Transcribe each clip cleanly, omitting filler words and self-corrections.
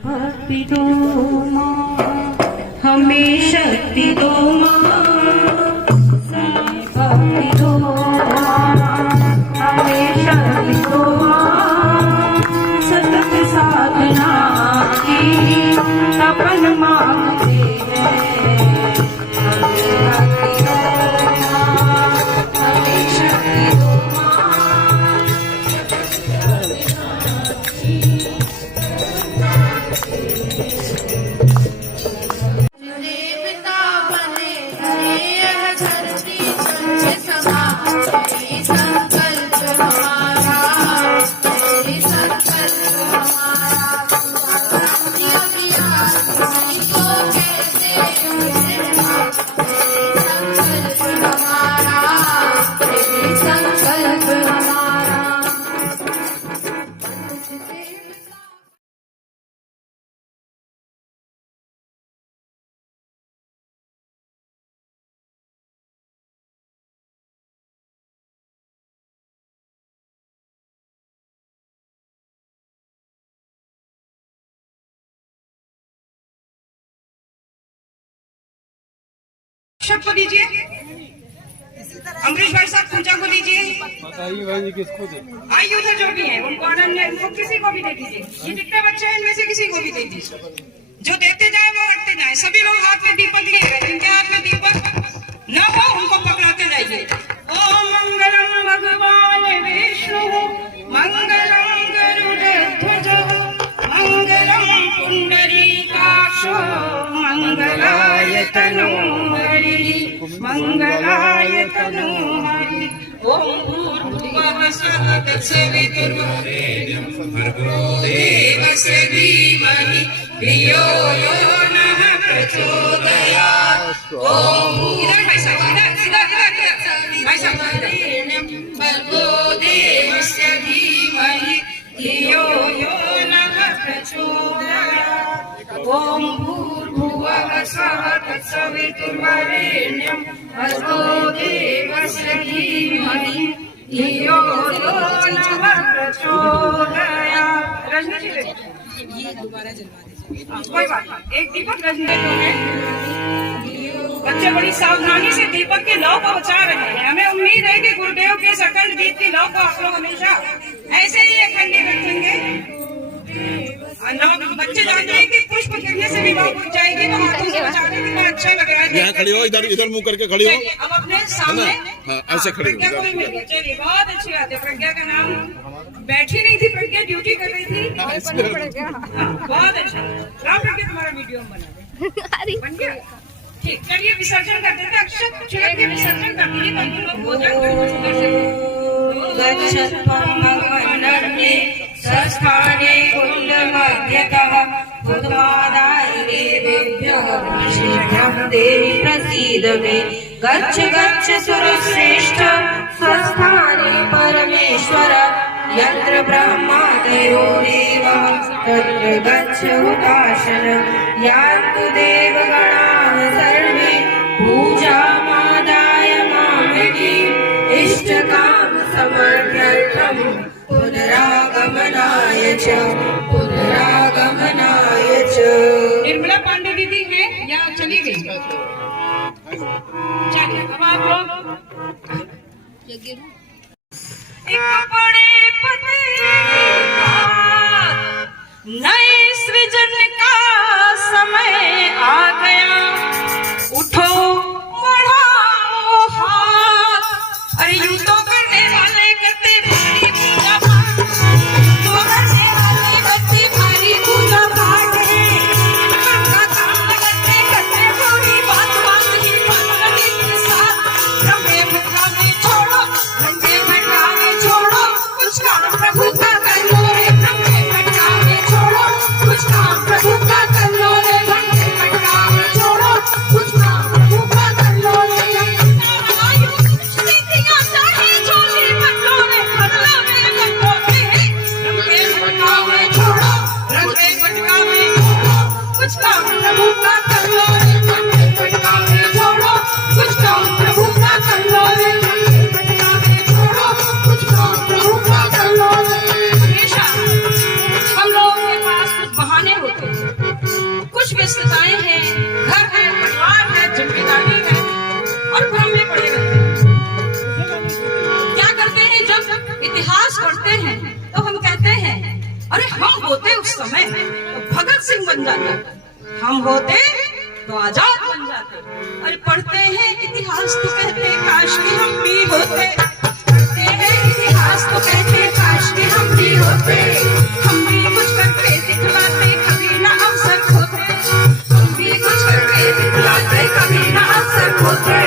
भक्ति दो माँ, हमें शक्ति दो माँ, भक्ति दो माँ, हमें शक्ति दो माँ, सतत साधना की तपन मांगते हैं। भक्ति दो माँ, हमें शक्ति दो को दीजिए। अमरीश भाई साहब पूजा को दीजिए। बताइए भाई जी किसको दे? आइए उधर जो भी है उनको आनंद, उनको किसी को भी दे दीजिए। ये जितने बच्चे हैं इनमें से किसी को भी दे दीजिए। जो देते जाए वो रखते जाए। सभी लोग हाथ में दीपक लिए हैं, जिनके हाथ में दीपक न हो उनको पकड़ाते जाइए। ओम मंगलम भगवान विष्णु मंगलम गरुड़ध्वज मंगलम पुंडरीकाक्षो मंगलाय तनोहरि मंगलाय तनोहरि। ओम भूर्भुवः स्वः तत्सवितुर्वरेण्यं भर्गो देवस्य धीमहि धियो यो नः प्रचोदयात्। ओम इधर भाई साहब, इधर भाई साहब, भर्गो देवस्य धीमहि धियो यो नः प्रचोदयात्। ओम भूर्भुवः स्वः तत्सवितुर्वरेण्यं भर्गो देवस्य धीमहि धियो यो नः प्रचोदयात्। रजनी जी ये दोबारा जलवा दीजिए। कोई बात नहीं, एक दीपक रजनी बच्चे बड़ी सावधानी से दीपक के लौ को बचा रहे हैं। हमें उम्मीद है कि गुरुदेव के अखंड दीप की लौ को आप लोग हमेशा ऐसे ही अखंड रखेंगे। बच्चे जानते हैं कि पुष्प गिरने से भी लौ बुझ जाएगी, तो हाथों से बचाने कितना अच्छा लग रहा है। यहाँ खड़ी हो, इधर इधर मुंह करके खड़ी हो। अब अपने सामने ऐसे खड़ी हो। प्रज्ञा को भी मिल गया। चलिए बहुत अच्छी बात है। प्रज्ञा का नाम बैठी नहीं थी, प्रज्ञा ड्यूटी कर रही थी। बहुत अच्छा। राम प्रज्ञा तुम्हारा वीडियो हम बना दे, बन गया। ठीक, चलिए विसर्जन कर देते। अक्षत छिड़क के विसर्जन कर दीजिए, ताकि लोग भोजन संस्थाने कुंड मध्यतः उद्मादाय देवेभ्यः देवी प्रसीद मे। गच्छ गच्छ सुरश्रेष्ठ स्वस्थाने परमेश्वर यत्र ब्रह्मादयो देवः तत्र गच्छ हुताशन। यान्तु देवगणाः सर्वे पूजामादाय मामकी इष्टकाम समर्थ्यर्थं पुनरागमनाय च पुनरागमनाय च। निर्मला पांडे दीदी है या चली गई? चलिए अब आप लोग एक बड़े पते नए सृजन का समय आ गया। उठो बढ़ाओ हाथ, अरे यूं तो करने वाले करते भारी पूजा पाठ। कहते हैं अरे हम होते उस समय तो भगत सिंह बन जाते, हम होते तो आजाद बन जाते। अरे पढ़ते हैं इतिहास तो कहते काश कि हम भी होते, पढ़ते हैं इतिहास तो कहते काश कि हम भी होते, हम भी कुछ करके दिखलाते कभी ना अवसर खोते, हम भी कुछ करके दिखलाते कभी ना अवसर खोते।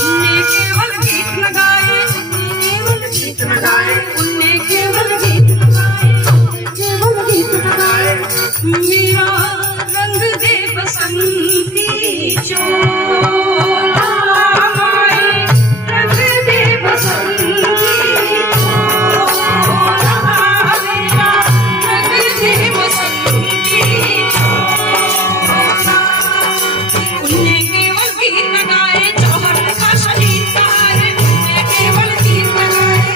उनने केवल गीत न गाए, उनने केवल गीत न गाए, उनने केवल गीत न गाए, केवल गीत न गाए। मेरा रंग दे बसंती चोला माई, रंग दे बसंती चोला, मेरा रंग दे बसंती चोला। उनने केवल गीत न गाए, जौहर का शहीद कहा है, उनने केवल गीत न गाए,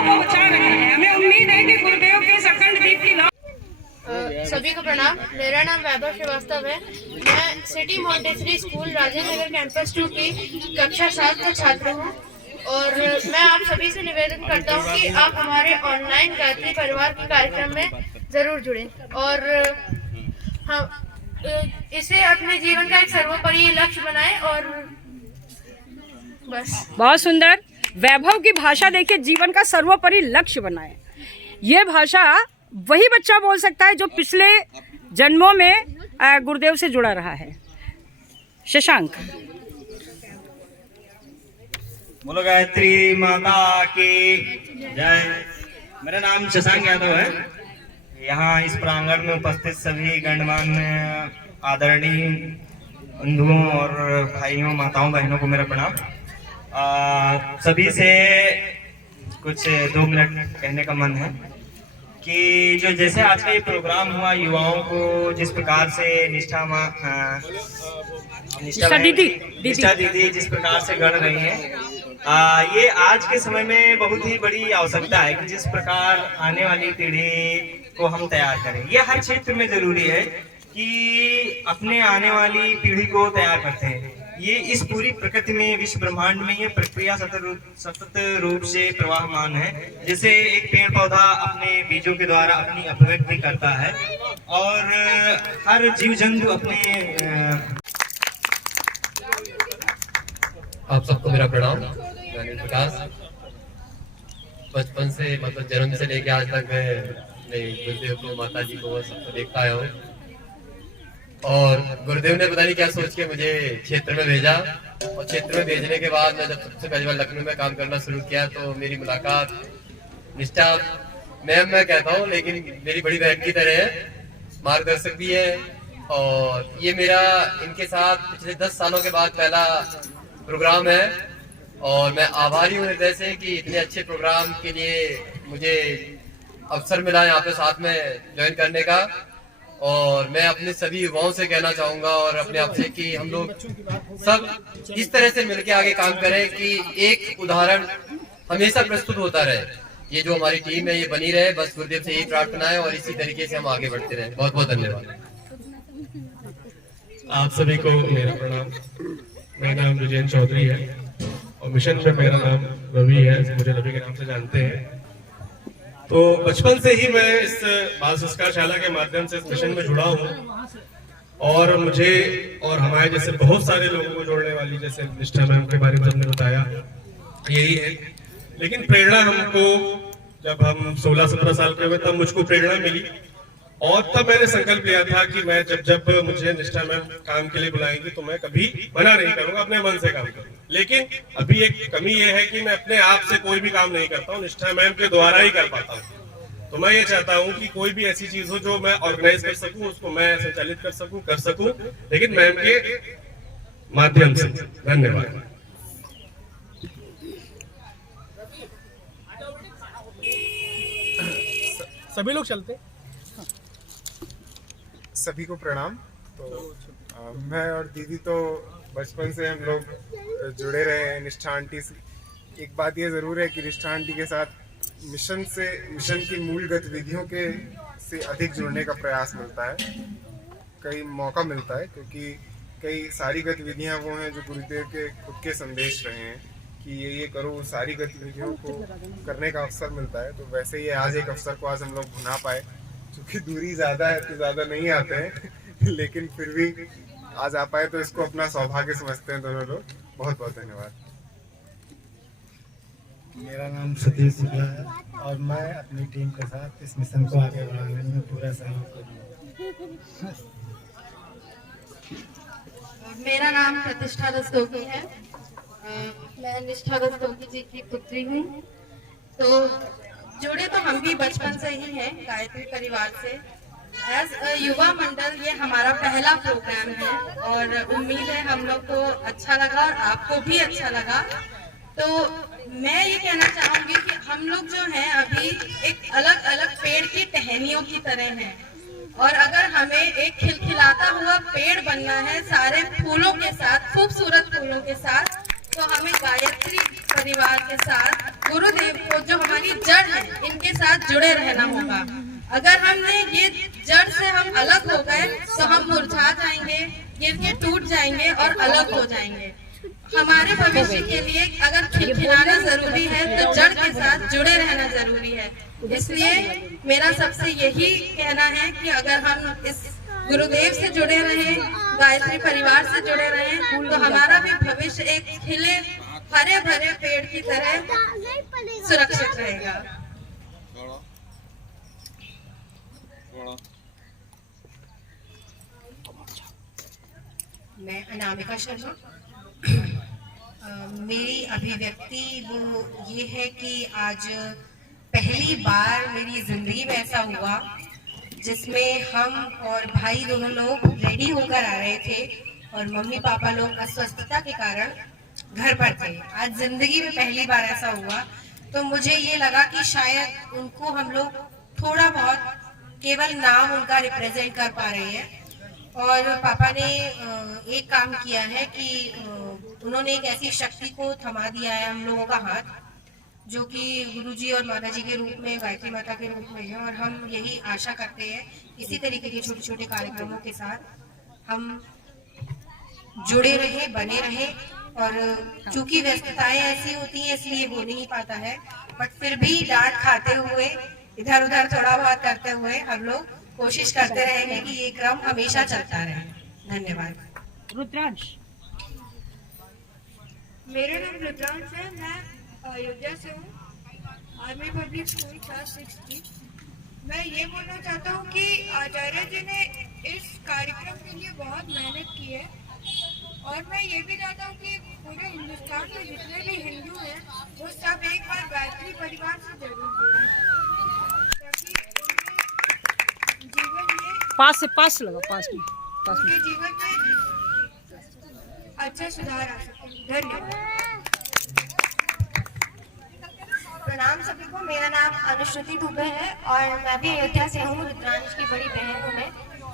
युवाओं को बचा रहे हैं। हमें उम्मीद है कि गुरुदेव के इस अखंड दीप की सभी को प्रणाम। मेरा नाम वैभव श्रीवास्तव है। मैं city Montessori school Rajendra Nagar campus 2 की कक्षा 7 का छात्र हूँ और मैं आप सभी से निवेदन करता हूँ कि आप हमारे ऑनलाइन गायत्री परिवार के कार्यक्रम में जरूर जुड़ें और हम इसे अपने जीवन का एक सर्वोपरि लक्ष्य बनाएं और बस। बहुत सुंदर। वैभव की भाषा देखिए, जीवन का सर्वोपरि लक्ष्य बनाए। ये भाषा वही बच्चा बोल सकता है जो पिछले जन्मों में गुरुदेव से जुड़ा रहा है। शशांक। बोलो गायत्री माता की जय। मेरा नाम शशांक यादव है। यहाँ इस प्रांगण में उपस्थित सभी गणमान्य आदरणीय बंधुओं और भाइयों, माताओं, बहनों को मेरा प्रणाम। सभी से कुछ 2 मिनट कहने का मन है कि जो जैसे आज का ये प्रोग्राम हुआ, युवाओं को जिस प्रकार से निष्ठा दीदी जिस प्रकार से गढ़ रही हैं, ये आज के समय में बहुत ही बड़ी आवश्यकता है कि जिस प्रकार आने वाली पीढ़ी को हम तैयार करें। ये हर क्षेत्र में जरूरी है कि अपने आने वाली पीढ़ी को तैयार करते हैं। ये इस पूरी प्रकृति में, विश्व ब्रह्मांड में ये प्रक्रिया सतत रूप से प्रवाहमान है। जैसे एक पेड़ पौधा अपने बीजों के द्वारा अपनी अभिव्यक्ति करता है और हर जीव जंतु अपने आप सबको मेरा प्रणाम। मैं प्रकाश। बचपन से मतलब जन्म से लेके आज तक मैं अपने गुरुदेव को, माता जी को, सबको देखता आया हूँ और गुरुदेव ने पता नहीं क्या सोच के मुझे क्षेत्र में भेजा और क्षेत्र में भेजने के बाद मैं जब सबसे पहली बार लखनऊ में काम करना शुरू किया तो मेरी मुलाकात निष्ठा मैम मैं कहता हूँ, लेकिन मेरी बड़ी बहन की तरह है, मार्गदर्शक भी है और ये मेरा इनके साथ पिछले 10 सालों के बाद पहला प्रोग्राम है और मैं आभारी हूँ हृदय से कि इतने अच्छे प्रोग्राम के लिए मुझे अवसर मिला यहाँ पे साथ में ज्वाइन करने का। और मैं अपने सभी युवाओं से कहना चाहूंगा और अपने आप से कि हम लोग सब इस तरह से मिलकर आगे काम करें कि एक उदाहरण हमेशा प्रस्तुत होता रहे। ये जो हमारी टीम है ये बनी रहे, बस गुरुदेव से यही प्रार्थना है और इसी तरीके से हम आगे बढ़ते रहें। बहुत बहुत धन्यवाद। आप सभी को मेरा प्रणाम। मेरा नाम विजय चौधरी है और मिशन में मेरा नाम रवि है, मुझे रवि के नाम से जानते हैं। तो बचपन से ही मैं इस बाल संस्कार शाला के माध्यम से इस मिशन में जुड़ा हूँ और मुझे और हमारे जैसे बहुत सारे लोगों को जोड़ने वाली, जैसे निष्ठा मैम के बारे में हमने बताया, यही है। लेकिन प्रेरणा हमको जब हम 16-17 साल के हुए तब मुझको प्रेरणा मिली और तब मैंने संकल्प लिया था कि मैं जब मुझे निष्ठा मैम काम के लिए बुलाएंगी तो मैं कभी मना नहीं करूंगा, अपने मन से काम करूंगा। लेकिन अभी एक कमी ये है कि मैं अपने आप से कोई भी काम नहीं करता हूँ, निष्ठा मैम के द्वारा ही कर पाता हूँ। तो मैं ये चाहता हूँ कि कोई भी ऐसी चीज हो जो मैं ऑर्गेनाइज कर सकूँ, उसको मैं संचालित कर सकूँ, लेकिन मैम के माध्यम से। धन्यवाद। सभी लोग चलते। सभी को प्रणाम। तो मैं और दीदी तो बचपन से हम लोग जुड़े रहे हैं निष्ठा आंटी से। एक बात ये ज़रूर है कि निष्ठा आंटी के साथ मिशन की मूल गतिविधियों के से अधिक जुड़ने का प्रयास मिलता है, कई मौका मिलता है, क्योंकि कई सारी गतिविधियां वो हैं जो गुरुदेव के खुद के संदेश रहे हैं कि ये करो। सारी गतिविधियों को करने का अवसर मिलता है। तो वैसे ही आज एक अवसर को आज हम लोग भुना पाए, क्योंकि दूरी ज़्यादा है तो ज़्यादा नहीं आते हैं लेकिन फिर भी आज आ पाए तो इसको अपना सौभाग्य समझते हैं दोनों लोग। बहुत बहुत धन्यवाद। मेरा नाम सतीश शुक्ला है और मैं अपनी टीम के साथ इस मिशन को आगे बढ़ाने में पूरा सहयोग करूँगा। मेरा नाम प्रतिष्ठा दस्तोगी है। मैं निष्ठा दस्तोगी जी की पुत्री हूँ। तो जुड़े तो हम भी बचपन से ही हैं गायत्री परिवार से। एज युवा मंडल ये हमारा पहला प्रोग्राम है और उम्मीद है हम लोग को अच्छा लगा और आपको भी अच्छा लगा। तो मैं ये कहना चाहूंगी कि हम लोग जो हैं अभी एक अलग अलग पेड़ की टहनियों की तरह हैं और अगर हमें एक खिलखिलाता हुआ पेड़ बनना है सारे फूलों के साथ, खूबसूरत फूलों के साथ, तो हमें गायत्री परिवार के साथ गुरुदेव को जो हमारी जड़ जुड़े रहना होगा। अगर हमने ये जड़ से हम अलग हो गए तो हम मुरझा जाएंगे, गिर के टूट जाएंगे और अलग हो जाएंगे। हमारे भविष्य के लिए अगर खिलखिलाना जरूरी है तो जड़ के साथ जुड़े रहना जरूरी है। इसलिए मेरा सबसे यही कहना है कि अगर हम इस गुरुदेव से जुड़े रहें, गायत्री परिवार से जुड़े रहें, तो हमारा भी भविष्य एक खिले हरे भरे पेड़ की तरह सुरक्षित रहेगा। मैं अनामिका शर्मा। मेरी अभिव्यक्ति वो ये है कि आज पहली बार मेरी जिंदगी में ऐसा हुआ जिसमें हम और भाई दोनों लोग रेडी होकर आ रहे थे और मम्मी पापा लोग अस्वस्थता के कारण घर पर थे। आज जिंदगी में पहली बार ऐसा हुआ, तो मुझे ये लगा कि शायद उनको हम लोग थोड़ा बहुत केवल नाम उनका रिप्रेजेंट कर पा रहे हैं। और पापा ने एक काम किया है कि उन्होंने एक ऐसी शक्ति को थमा दिया है हम लोगों का हाथ, जो कि गुरुजी और माता जी के रूप में, गायत्री माता के रूप में है। और हम यही आशा करते हैं इसी तरीके के छोटे छोटे कार्यक्रमों के साथ हम जुड़े रहे, बने रहे। और चूंकि व्यस्तताएं ऐसी होती हैं इसलिए हो नहीं पाता है, बट फिर भी डांट खाते हुए, इधर उधर थोड़ा बहुत करते हुए हम लोग कोशिश करते रहेंगे कि ये क्रम हमेशा चलता रहे। धन्यवाद। रुद्रांश। मेरा नाम रुद्रांश है, मैं अयोध्या से हूँ, आर्मी पब्लिक स्कूल क्लास 6 की। मैं ये बोलना चाहता हूँ कि आचार्य जी ने इस कार्यक्रम के लिए बहुत मेहनत की है और मैं ये भी चाहता हूँ कि पूरे हिंदुस्तान में जितने भी हिंदू हैं वो सब एक बार गायत्री परिवार से जरूर जुड़ें, ताकि उनके जीवन में पास लगा पास में उनके जीवन में अच्छा सुधार आ सके। धन्यवाद। प्रणाम सभी को। मेरा नाम अनुश्रुति दुबे है और मैं भी अयोध्या से हूँ, रुद्रांश की बड़ी बहन हूँ मैं।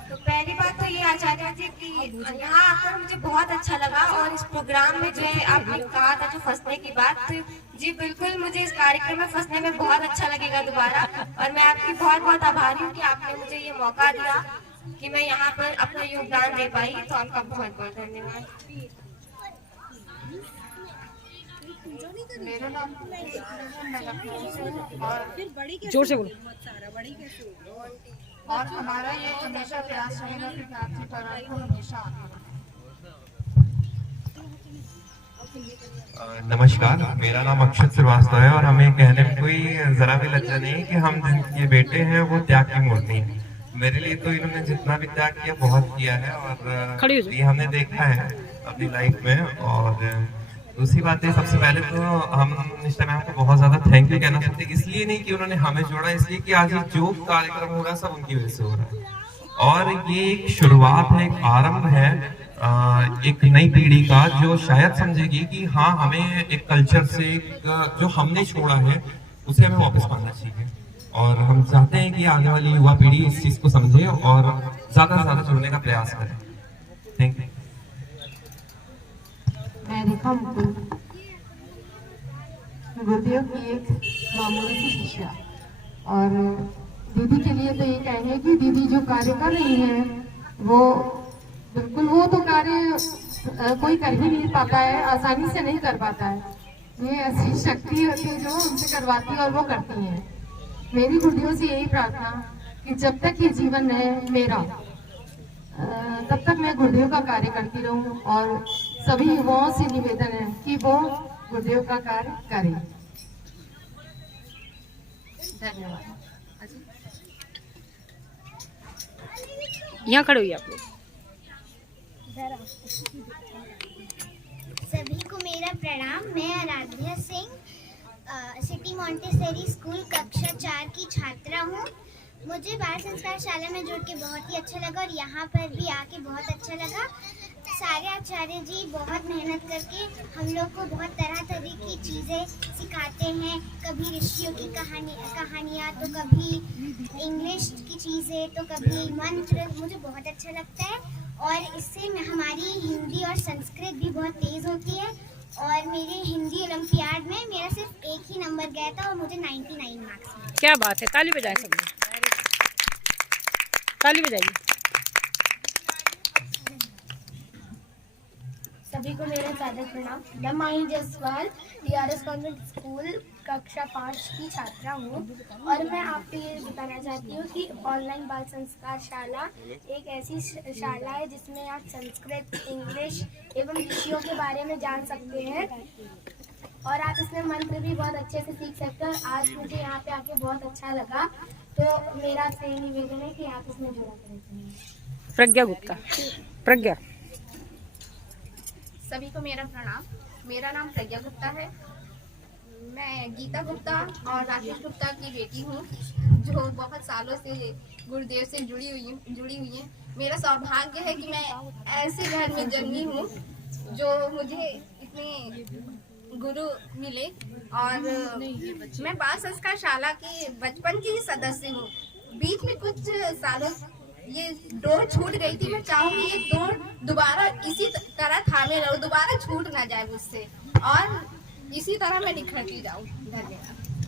तो पहली बात तो ये आचार्य जी कि यहाँ आकर मुझे बहुत अच्छा लगा और इस प्रोग्राम में जो है आपने कहा था जो फंसने की बात, जी बिल्कुल मुझे इस कार्यक्रम में फंसने में बहुत अच्छा लगेगा दोबारा। और मैं आपकी बहुत बहुत आभारी हूँ कि आपने मुझे ये मौका दिया कि मैं यहाँ पर अपना योगदान दे पाई, तो आपका बहुत बहुत धन्यवाद। मेरा नाम जोर से बोलो। और हमारा ये हमेशा प्रयास रहेगा कि गायत्री परिवार को हमेशा नमस्कार, मेरा नाम अक्षत श्रीवास्तव है और हमें कहने में कोई जरा भी लज्जा नहीं कि हम जिनके बेटे हैं वो त्याग की मूर्ति हैं। मेरे लिए तो इन्होंने जितना भी त्याग किया बहुत किया है और ये हमने देखा है अपनी लाइफ में। और दूसरी बात है, सबसे पहले तो हम निष्ठा मैम को बहुत ज्यादा थैंक यू कहना चाहते हैं, इसलिए नहीं कि उन्होंने हमें जोड़ा, इसलिए कि आज जो कार्यक्रम हो रहा है सब उनकी वजह से हो रहा है। और ये एक शुरुआत है, एक आरंभ है एक नई पीढ़ी का, जो शायद समझेगी कि हाँ हमें एक कल्चर से जो हमने छोड़ा है उसे हमें वापस पाना चाहिए। और हम चाहते हैं कि आने वाली युवा पीढ़ी इस चीज को समझे और ज्यादा से ज्यादा जुड़ने का प्रयास करे। Thank you. मैं रेखा मुकुल, गुरुदेव की एक मामूली सी शिष्या, और दीदी के लिए तो ये कहेंगे कि दीदी जो कार्य कर रही है वो बिल्कुल, वो तो कार्य कोई कर ही नहीं पाता है, आसानी से नहीं कर पाता है। ये ऐसी शक्ति होती है जो उनसे करवाती है और वो करती है। मेरी गुरुदेव से यही प्रार्थना कि जब तक ये जीवन है मेरा, तब तक मैं गुरुदेव का कार्य करती रहूं और सभी युवाओं से निवेदन है कि वो गुरुदेव का कार्य करें। धन्यवाद। यहाँ खड़े हुई आप लोग। सभी को मेरा प्रणाम। मैं Aaradhya Singh, city Montessori school कक्षा 4 की छात्रा हूँ। मुझे बाल संस्कार शाला में जुड़ के बहुत ही अच्छा लगा और यहाँ पर भी आके बहुत अच्छा लगा। सारे आचार्य जी बहुत मेहनत करके हम लोग को बहुत तरह तरह की चीज़ें सिखाते हैं, कभी ऋषियों की कहानियाँ, तो कभी इंग्लिश की चीज़ें, तो कभी मंत्र। मुझे बहुत अच्छा लगता है और इससे हमारी हिंदी और संस्कृत भी बहुत तेज़ होती है और मेरे हिंदी ओलंपियाड में मेरा सिर्फ एक ही नंबर गया था और मुझे 99 मार्क्स मिले। क्या बात है, ताली बजाएं सब लोग, ताली बजाइए। सभी को मेरा सादर प्रणाम। मैं माही जायसवाल DRS कॉन्वेंट स्कूल कक्षा 5 की छात्रा हूँ और मैं आपको ये बताना चाहती हूँ कि ऑनलाइन बाल संस्कार शाला एक ऐसी शाला है जिसमें आप संस्कृत, इंग्लिश एवं विषयों के बारे में जान सकते हैं और आप इसमें मंत्र भी बहुत अच्छे से सीख सकते हैं। आज मुझे यहाँ पे आके बहुत अच्छा लगा, तो मेरा आपसे ये निवेदन है कि आप इसमें जुड़ा करें। प्रज्ञा गुप्ता। प्रज्ञा। सभी को मेरा प्रणाम। मेरा नाम प्रज्ञा गुप्ता है। मैं गीता गुप्ता और राकेश गुप्ता की बेटी हूँ, जो बहुत सालों से गुरुदेव से जुड़ी हुई है। मेरा सौभाग्य है कि मैं ऐसे घर में जन्मी हूँ जो मुझे इतने गुरु मिले और मैं बाल संस्कार शाला की बचपन की ही सदस्य हूँ। बीच में कुछ सालों ये डोर छूट गई थी। मैं चाहूंगी ये डोर दोबारा इसी तरह थामे रहो, दोबारा छूट ना जाए मुझसे और इसी तरह मैं निखरती जाऊँ। धन्यवाद।